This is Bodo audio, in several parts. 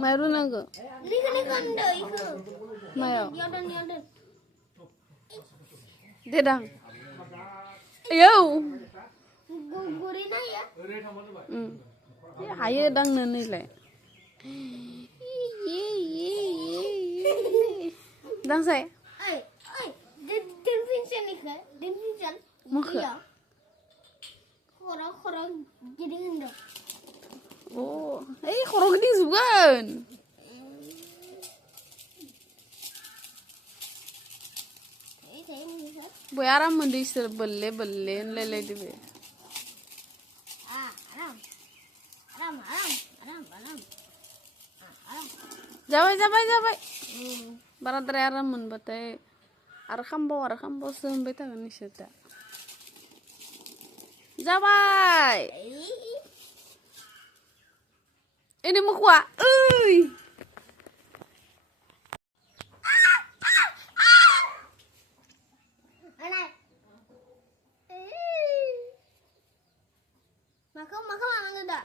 Maru naga. Mayo. Dedang. Yo. Gurina ya. Ya haye dang nani le. Dang saya. Den Vincent nih kan? Den Vincent. Maka. Khorok jadi ngendok. Oh, khorok gede sugan. Boy aram mandi sir balle lele dibe. Aram. Jabai. Barat dari aram mun batai. Arakam bawa sembe ta ni seta. Jabai. Ini mukwa. Maka mana enggak?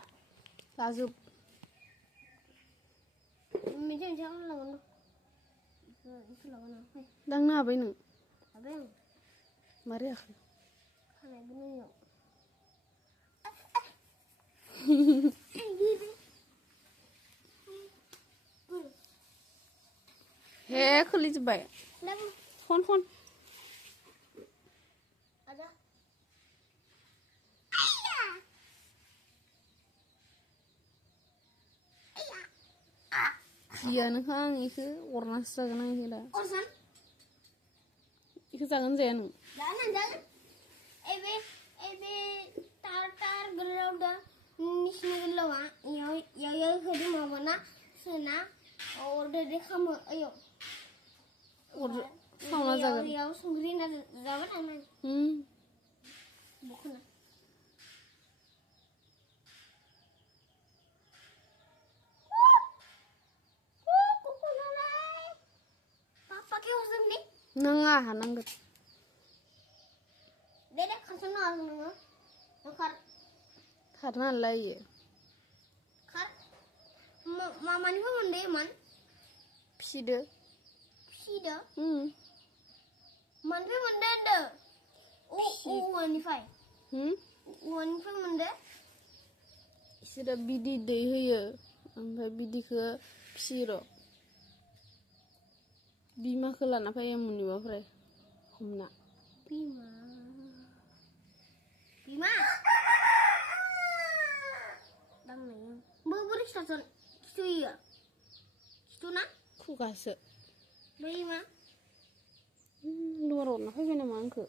Lazup. Macam lawan. Itu lawan apa? Dang na ba ini? Abang. Mari akhi. Kana bener yuk. He khuli jbai. Khon. Ada. Iya nang iku warna sagana hila. Orsan? Iku sagan zen. Jangan. Ebe tar gelauda nisni gelawa. Ya khadi mabana sena order de kham ayo. Order sama sagan. Ya sungri na zaman aman. Bukan. Nangah nangget. Dede kasana nangah. Nakar. Karena lai. Kar. Mama ni pun mende man. Psida. Man pun mende dah. Wanify. Wanify mende. Sida bidi deh ya. Ambil bidi ke psiro. Bima kelan apa yang muni wafre? Humna. Bima. Dang na. Bubur station. Itu iya. Itu na? Ku kase. Bima. Luar warna apa yang mana ke?